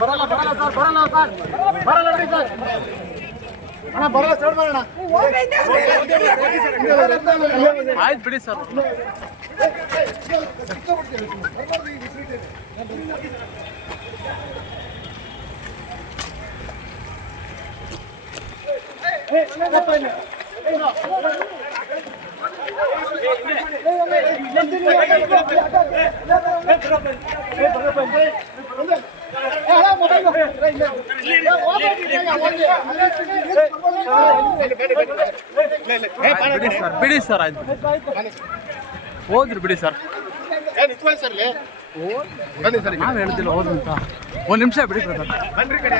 ಬರಲ್ಲ ಬರಲ್ಲ ಸರ್ ಬರಲ್ಲ ಸರ್ ಬರಲ್ಲ ಬಿಡಿ ಸರ್ ಅಣ್ಣ ಬರಲ್ಲ ಸರ್ ಮಾಡೋಣ ಆಯ್ತು ಬಿಡಿ ಸರ್ ಬಿಡಿ ಸರ್ ಬಿಡಿ ಸರ್ ಆಯ್ತು. ಹೋದ್ರಿ ಬಿಡಿ ಸರ್. ಬನ್ನಿ ಸರ್ ನಾವು ಹೇಳ್ತಿಲ್ಲ ಹೋದ್ರು ಅಂತ. ಒಂದು ನಿಮಿಷ ಬಿಡಿ ಸರ್ ಬನ್ರಿ ಕಡೆ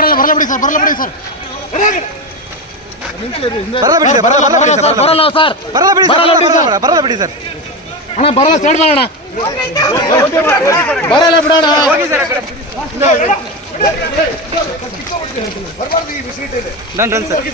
பரவாயில்ல பரவாயில்ல சார் பரவாயில்ல சார் பரவாயில்ல சார் பரவாயில்ல சார் அண்ணா பரவாயில்ல சைடு வாங்கண்ணா பரவாயில்ல விடாண்ணா done done sir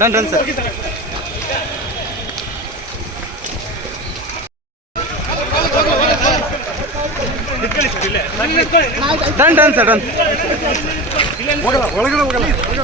done done sir ನಿಂತ್ಕೊಳ್ಳಿ ಸರ್ ಇಲ್ಲೇ sir, done done sir done ಒಳಗಡೆ ಹೋಗಲ್ಲ ಸರ್,